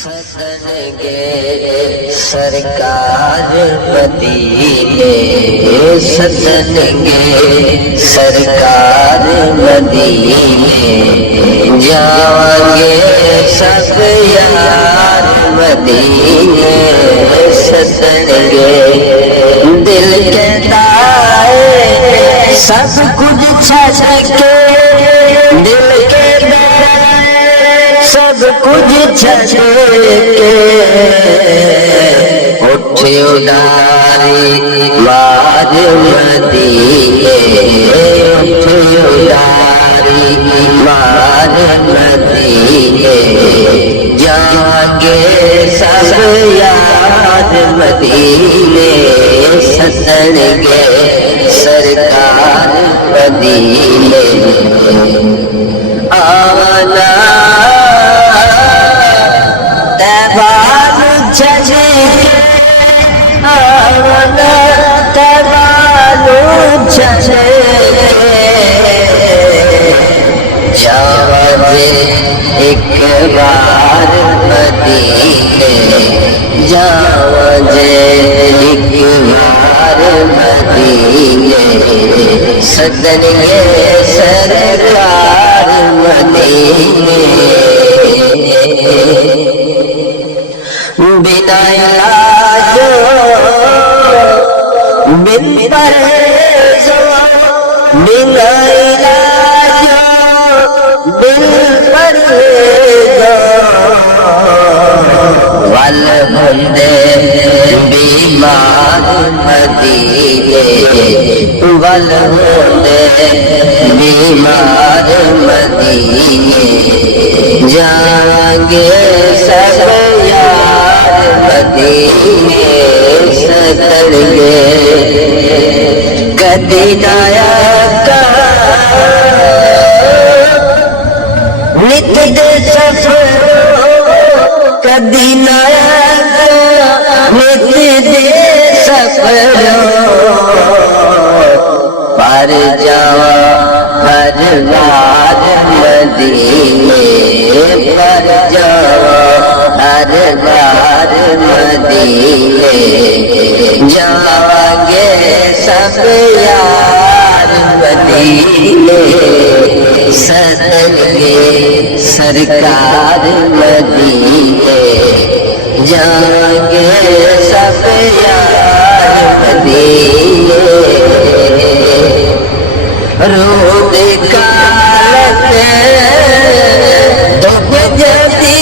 سدن گے سرکار مدینے، سدن گے سرکار مدینے، جاؤں گے سب یار مدینے، سدن گے دل کہتا ہے سب کچھ چھوڑ کے، دل کہتا سب کچھ چھوڑ کے، اٹھے اڈاری واد مدینے، اٹھے اڈاری واد مدینے، جائیں گے سب یاد مدینے، سدن گے سرکار مدینے، آنا ایک بار مدینے، جاؤں ایک بار مدینے، سدن گے سرکار مدینے، بنا علاج بن پرہیز، بنا علاج بن پرہیز، ول بندے بیمار مدینے، ول بندے بیمار مدینے، جائیں گے سب یار مدینے، سدن گے کدی نایا کا نت دے سفر، کدی نایا کا نت دے سفر، پر جاوا ہر بار مدینے، پر جاوا ہر بار مدینے، جاؤں گے سب یار مدینے، سدن گے سرکار مدینے، جاؤں گے سب یار مدینے، رود کالت دھوپ جلدی،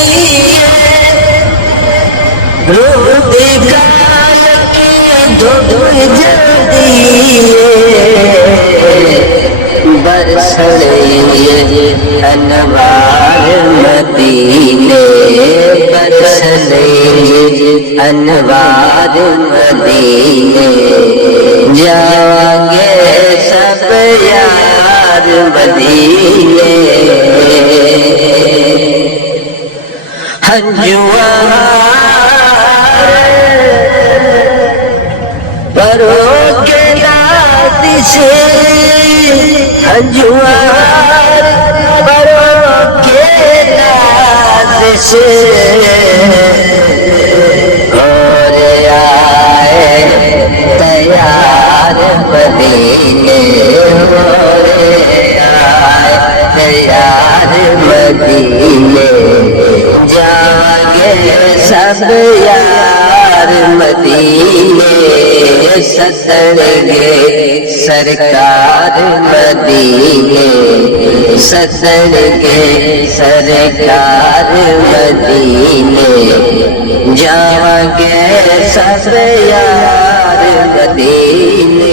رود کالت دھوپ جلدی، برسنے انوار مدینے، برسنے انوار مدینے، جاؤں گے سب یار مدینے، ہنجواں پرو کے ناد سے، ہنجوار پرو کے ناد سے، اور آئے تیار مدینے، اور آئے تیار مدینے، جائیں گے سب یار مدینے، سدن گے سرکار مدینے، سدن گے سرکار مدینے، جاؤں گے سب یار مدینے۔